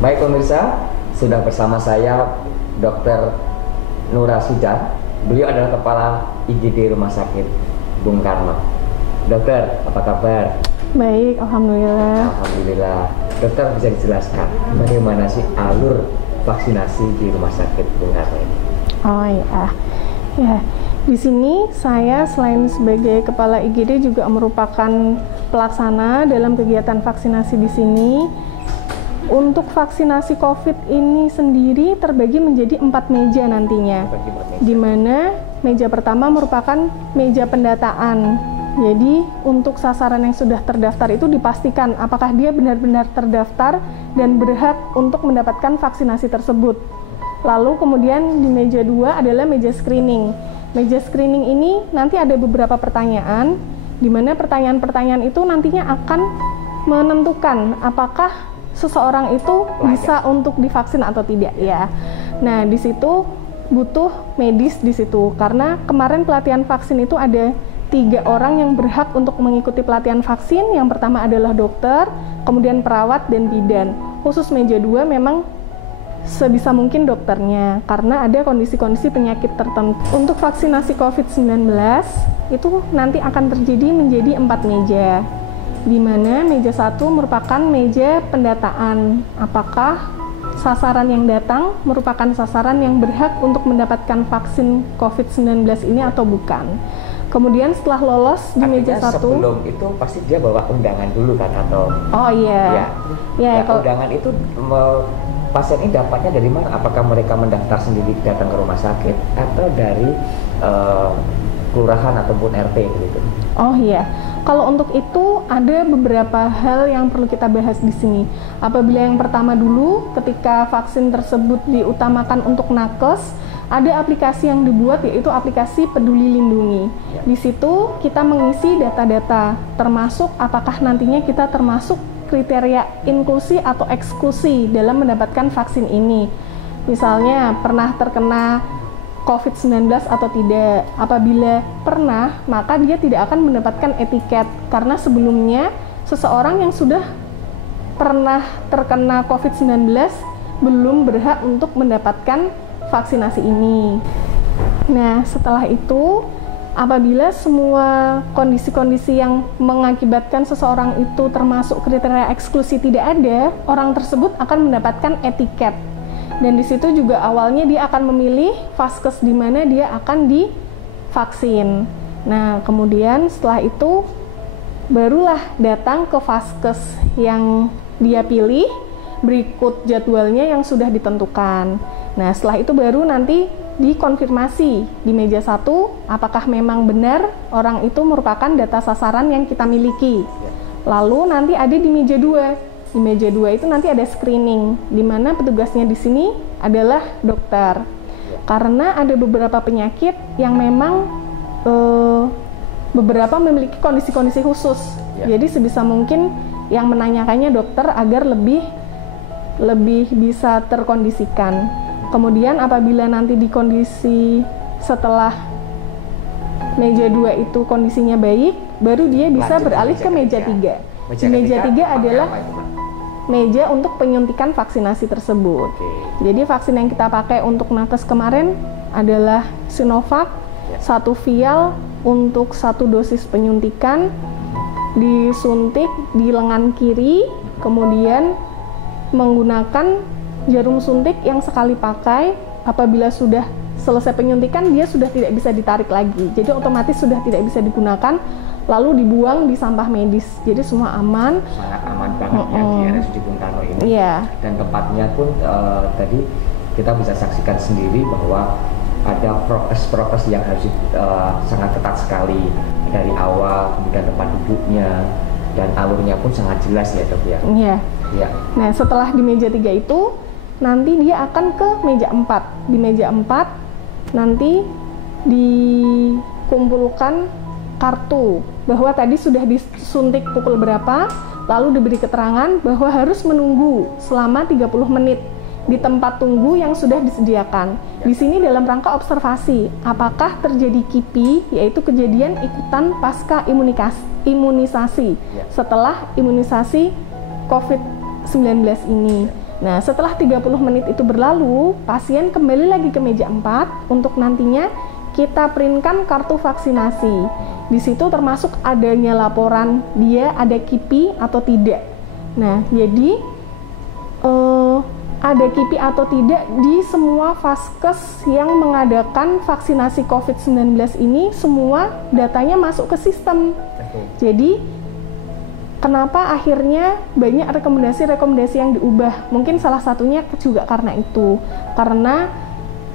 Baik pemirsa, sudah bersama saya Dr. Nura Sujat. Beliau adalah Kepala IGD Rumah Sakit Bung Karno. Dokter, apa kabar? Baik, Alhamdulillah. Alhamdulillah. Dokter, bisa dijelaskan bagaimana sih alur vaksinasi di Rumah Sakit Bung Karno ini? Oh iya, ya. Di sini saya selain sebagai Kepala IGD juga merupakan pelaksana dalam kegiatan vaksinasi di sini. Untuk vaksinasi COVID ini sendiri terbagi menjadi 4 meja nantinya, di mana meja pertama merupakan meja pendataan. Jadi untuk sasaran yang sudah terdaftar itu dipastikan apakah dia benar-benar terdaftar dan berhak untuk mendapatkan vaksinasi tersebut. Lalu kemudian di meja 2 adalah meja screening. Meja screening ini nanti ada beberapa pertanyaan, di mana pertanyaan-pertanyaan itu nantinya akan menentukan apakah seseorang itu bisa untuk divaksin atau tidak ya. Nah, di situ butuh medis di situ karena kemarin pelatihan vaksin itu ada 3 orang yang berhak untuk mengikuti pelatihan vaksin. Yang pertama adalah dokter, kemudian perawat dan bidan. Khusus meja 2 memang sebisa mungkin dokternya karena ada kondisi-kondisi penyakit tertentu. Untuk vaksinasi COVID-19 itu nanti akan terjadi menjadi 4 meja. Di mana meja 1 merupakan meja pendataan. Apakah sasaran yang datang merupakan sasaran yang berhak untuk mendapatkan vaksin COVID-19 ini atau bukan. Kemudian setelah lolos di meja 1, sebelum itu pasti dia bawa undangan dulu kan atau? Oh iya. Ya, kalau undangan itu pasien ini dapatnya dari mana? Apakah mereka mendaftar sendiri datang ke rumah sakit atau dari kelurahan ataupun RT gitu? Oh iya. Kalau untuk itu ada beberapa hal yang perlu kita bahas di sini. Apabila yang pertama dulu, ketika vaksin tersebut diutamakan untuk nakes, ada aplikasi yang dibuat yaitu aplikasi Peduli Lindungi. Di situ kita mengisi data-data, termasuk apakah nantinya kita termasuk kriteria inklusi atau eksklusi dalam mendapatkan vaksin ini. Misalnya pernah terkena COVID-19 atau tidak. Apabila pernah, maka dia tidak akan mendapatkan etiket karena sebelumnya seseorang yang sudah pernah terkena COVID-19 belum berhak untuk mendapatkan vaksinasi ini. Nah, setelah itu apabila semua kondisi-kondisi yang mengakibatkan seseorang itu termasuk kriteria eksklusi tidak ada, orang tersebut akan mendapatkan etiket. Dan di situ juga awalnya dia akan memilih vaskes di mana dia akan divaksin. Nah, kemudian setelah itu barulah datang ke vaskes yang dia pilih, berikut jadwalnya yang sudah ditentukan. Nah, setelah itu baru nanti dikonfirmasi di meja 1 apakah memang benar orang itu merupakan data sasaran yang kita miliki. Lalu nanti ada di meja 2. Di meja 2 itu nanti ada screening, di mana petugasnya di sini adalah dokter. Karena ada beberapa penyakit yang memang beberapa memiliki kondisi-kondisi khusus. Jadi sebisa mungkin yang menanyakannya dokter agar lebih bisa terkondisikan. Kemudian apabila nanti di kondisi setelah meja 2 itu kondisinya baik, baru dia bisa beralih ke meja 3. Meja 3 adalah meja untuk penyuntikan vaksinasi tersebut. Jadi vaksin yang kita pakai untuk nakes kemarin adalah Sinovac, 1 vial untuk 1 dosis penyuntikan, disuntik di lengan kiri, kemudian menggunakan jarum suntik yang sekali pakai. Apabila sudah selesai penyuntikan, dia sudah tidak bisa ditarik lagi. Jadi otomatis sudah tidak bisa digunakan, lalu dibuang di sampah medis. Jadi semua aman. Sangat aman banget ya di RSUD Bung Karno ini. Dan tempatnya pun tadi kita bisa saksikan sendiri bahwa ada prokes yang harus sangat ketat sekali dari awal, kemudian tempat duduknya dan alurnya pun sangat jelas ya dok ya. Iya. Nah, setelah di meja 3 itu nanti dia akan ke meja 4. Di meja 4 nanti dikumpulkan kartu bahwa tadi sudah disuntik pukul berapa, lalu diberi keterangan bahwa harus menunggu selama 30 menit di tempat tunggu yang sudah disediakan. Di sini dalam rangka observasi apakah terjadi KIPI, yaitu kejadian ikutan pasca imunisasi setelah imunisasi COVID-19 ini. Nah, setelah 30 menit itu berlalu, pasien kembali lagi ke meja 4 untuk nantinya kita printkan kartu vaksinasi. Di situ termasuk adanya laporan dia ada KIPI atau tidak. Nah, jadi ada KIPI atau tidak di semua vaskes yang mengadakan vaksinasi COVID-19 ini, semua datanya masuk ke sistem. Jadi kenapa akhirnya banyak rekomendasi-rekomendasi yang diubah? Mungkin salah satunya juga karena itu. Karena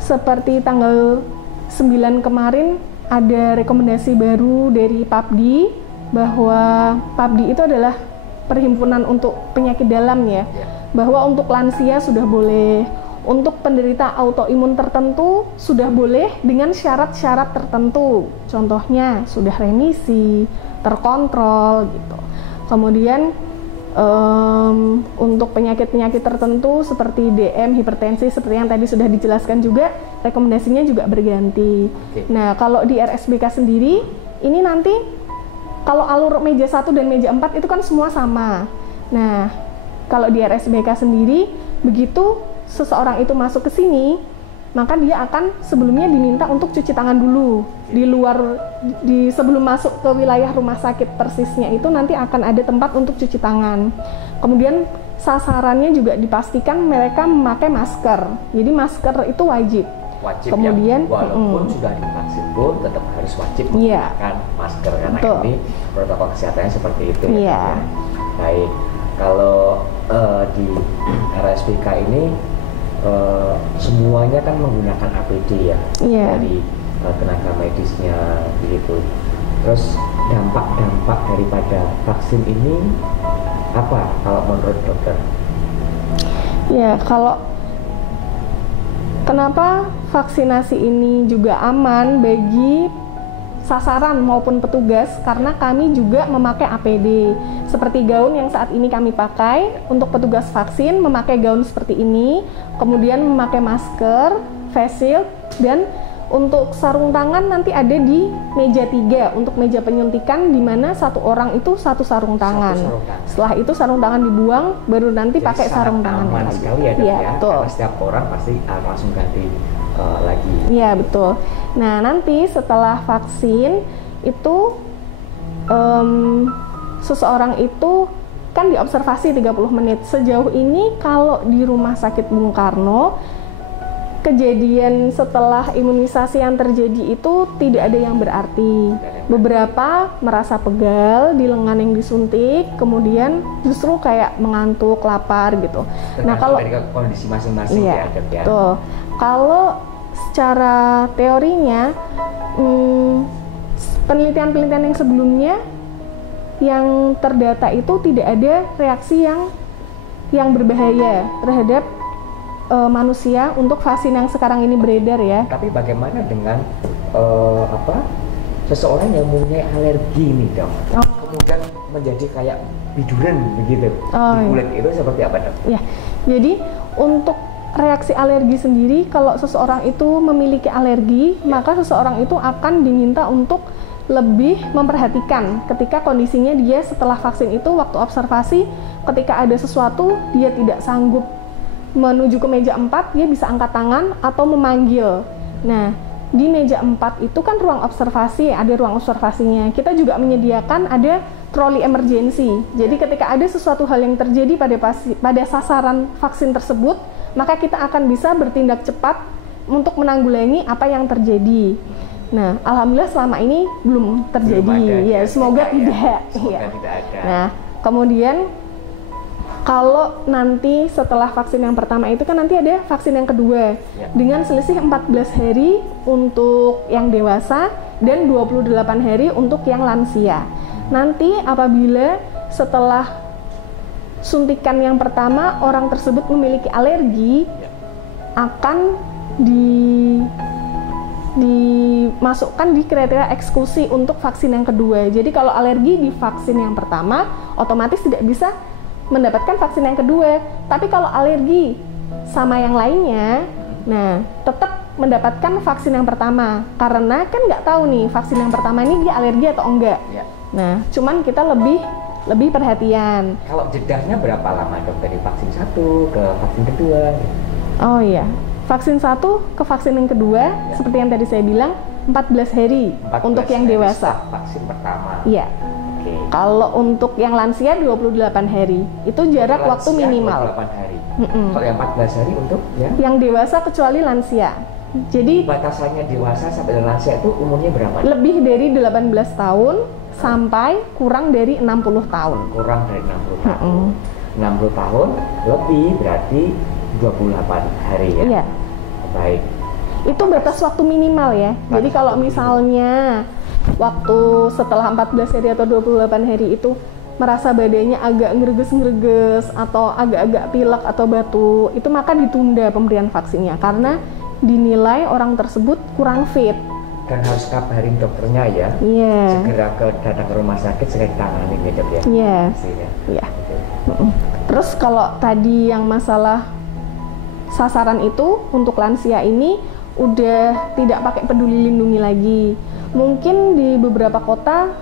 seperti tanggal 9 kemarin ada rekomendasi baru dari PAPDI bahwa PAPDI itu adalah perhimpunan untuk penyakit dalam ya. Bahwa untuk lansia sudah boleh, untuk penderita autoimun tertentu sudah boleh dengan syarat-syarat tertentu. Contohnya sudah remisi, terkontrol gitu. Kemudian untuk penyakit-penyakit tertentu seperti DM, hipertensi, seperti yang tadi sudah dijelaskan juga, rekomendasinya juga berganti. Nah, kalau di RSBK sendiri, ini nanti kalau alur meja 1 dan meja 4 itu kan semua sama. Nah, kalau di RSBK sendiri, begitu seseorang itu masuk ke sini, maka dia akan sebelumnya diminta untuk cuci tangan dulu di luar, sebelum masuk ke wilayah rumah sakit persisnya itu nanti akan ada tempat untuk cuci tangan. Kemudian sasarannya juga dipastikan mereka memakai masker, jadi masker itu wajib. Kemudian ya, walaupun sudah divaksin pun tetap harus wajib menggunakan masker karena ini protokol kesehatannya seperti itu. Ya. Baik, kalau di RSBK ini semuanya kan menggunakan APD ya, dari tenaga medisnya begitu. Terus dampak-dampak daripada vaksin ini apa kalau menurut dokter? Ya, kalau kenapa vaksinasi ini juga aman bagi sasaran maupun petugas, karena kami juga memakai APD seperti gaun yang saat ini kami pakai untuk petugas vaksin, memakai gaun seperti ini, kemudian memakai masker, face shield, dan untuk sarung tangan nanti ada di meja 3 untuk meja penyuntikan, di mana satu orang itu satu sarung tangan. Setelah itu sarung tangan dibuang, baru nanti pakai sarung tangan lagi. Sekali ya, dok, ya, betul. Karena setiap orang pasti langsung ganti lagi. Iya, betul. Nah, nanti setelah vaksin itu seseorang itu kan diobservasi 30 menit. Sejauh ini kalau di Rumah Sakit Bung Karno, kejadian setelah imunisasi yang terjadi itu tidak ada yang berarti. Beberapa merasa pegal di lengan yang disuntik, kemudian justru kayak mengantuk, lapar gitu. Nah, kalau dari kondisi masing-masing ya, ya. Tuh. Kalau secara teorinya, penelitian-penelitian yang sebelumnya yang terdata itu tidak ada reaksi yang berbahaya terhadap manusia untuk vaksin yang sekarang ini beredar ya. Tapi bagaimana dengan seseorang yang mempunyai alergi nih, dok? Kemudian menjadi kayak biduran begitu di kulit, itu seperti apa, dok? Ya, jadi untuk reaksi alergi sendiri, kalau seseorang itu memiliki alergi, maka seseorang itu akan diminta untuk lebih memperhatikan ketika kondisinya dia setelah vaksin itu, waktu observasi, ketika ada sesuatu dia tidak sanggup menuju ke meja 4, dia bisa angkat tangan atau memanggil. Nah, di meja 4 itu kan ruang observasi, ada ruang observasinya. Kita juga menyediakan ada troli emergensi. Jadi ketika ada sesuatu hal yang terjadi pada sasaran vaksin tersebut, maka kita akan bisa bertindak cepat untuk menanggulangi apa yang terjadi. Nah, alhamdulillah selama ini belum terjadi. Semoga tidak. Tidak ada. Nah, kemudian kalau nanti setelah vaksin yang pertama itu kan nanti ada vaksin yang kedua dengan selisih 14 hari untuk yang dewasa dan 28 hari untuk yang lansia. Nanti apabila setelah suntikan yang pertama orang tersebut memiliki alergi, akan dimasukkan di kriteria eksklusi untuk vaksin yang kedua. Jadi kalau alergi di vaksin yang pertama, otomatis tidak bisa mendapatkan vaksin yang kedua. Tapi kalau alergi sama yang lainnya, nah tetap mendapatkan vaksin yang pertama. Karena kan nggak tahu nih vaksin yang pertama ini dia alergi atau enggak. Nah, cuman kita lebih lebih perhatian. Kalau jedahnya berapa lama dok dari vaksin 1 ke vaksin kedua? Oh iya, vaksin 1 ke vaksin yang kedua, seperti yang tadi saya bilang, 14 hari 14 untuk yang hari dewasa. Vaksin pertama. Iya. Okay. Kalau untuk yang lansia 28 hari, itu jarak lansia, waktu minimal. 28 hari. Kalau yang 14 hari untuk yang dewasa kecuali lansia. Jadi batasannya dewasa sampai lansia itu umurnya berapa? Lebih dari 18 tahun sampai kurang dari 60 tahun. Kurang dari 60 tahun. 60 tahun lebih berarti 28 hari ya. Iya. Baik. Itu batas waktu minimal ya. Jadi kalau misalnya waktu setelah 14 hari atau 28 hari itu merasa badannya agak ngereges-ngereges atau agak-agak pilek atau batu, itu maka ditunda pemberian vaksinnya karena dinilai orang tersebut kurang fit. Dan harus kabarin dokternya ya. Iya. Segera datang ke rumah sakit segera ditangani ya dok ya. Iya. Iya. Terus kalau tadi yang masalah sasaran itu untuk lansia ini udah tidak pakai peduli lindungi lagi. Mungkin di beberapa kota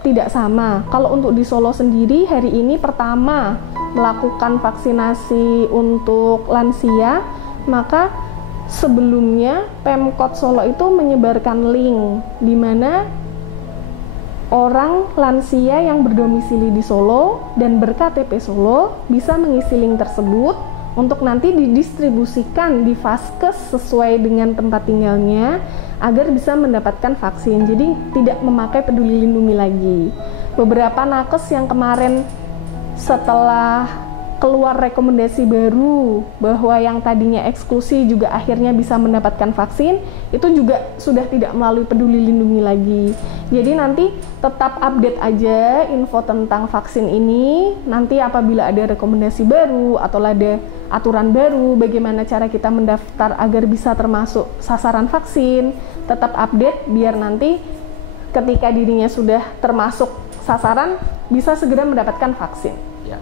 tidak sama. Kalau untuk di Solo sendiri hari ini pertama melakukan vaksinasi untuk lansia, maka sebelumnya Pemkot Solo itu menyebarkan link di mana orang lansia yang berdomisili di Solo dan ber-KTP Solo bisa mengisi link tersebut untuk nanti didistribusikan di vaskes sesuai dengan tempat tinggalnya agar bisa mendapatkan vaksin. Jadi tidak memakai peduli lindungi lagi. Beberapa nakes yang kemarin setelah keluar rekomendasi baru bahwa yang tadinya eksklusi juga akhirnya bisa mendapatkan vaksin, itu juga sudah tidak melalui peduli lindungi lagi. Jadi nanti tetap update aja info tentang vaksin ini. Nanti apabila ada rekomendasi baru atau ada aturan baru bagaimana cara kita mendaftar agar bisa termasuk sasaran vaksin, tetap update biar nanti ketika dirinya sudah termasuk sasaran bisa segera mendapatkan vaksin. Ya.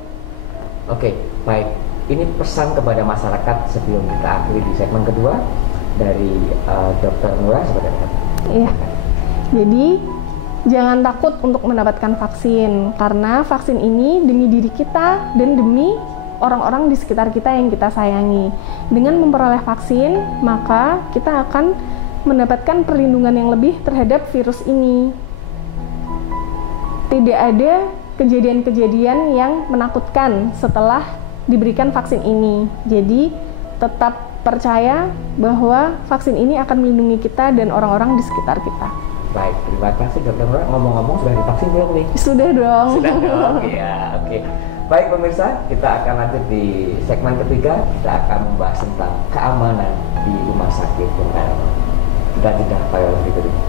Oke, baik. Ini pesan kepada masyarakat sebelum kita akhiri di segmen kedua dari Dr. Nura seperti apa? Iya. Jadi jangan takut untuk mendapatkan vaksin karena vaksin ini demi diri kita dan demi orang-orang di sekitar kita yang kita sayangi. Dengan memperoleh vaksin, maka kita akan mendapatkan perlindungan yang lebih terhadap virus ini. Tidak ada kejadian-kejadian yang menakutkan setelah diberikan vaksin ini. Jadi tetap percaya bahwa vaksin ini akan melindungi kita dan orang-orang di sekitar kita. Baik, terima kasih Dr. Nura. Ngomong-ngomong sudah divaksin belum nih? Sudah dong. Sudah dong, ya. Oke. Baik pemirsa, kita akan lanjut di segmen ketiga. Kita akan membahas tentang keamanan di rumah sakit. Kita tidak berikut ini.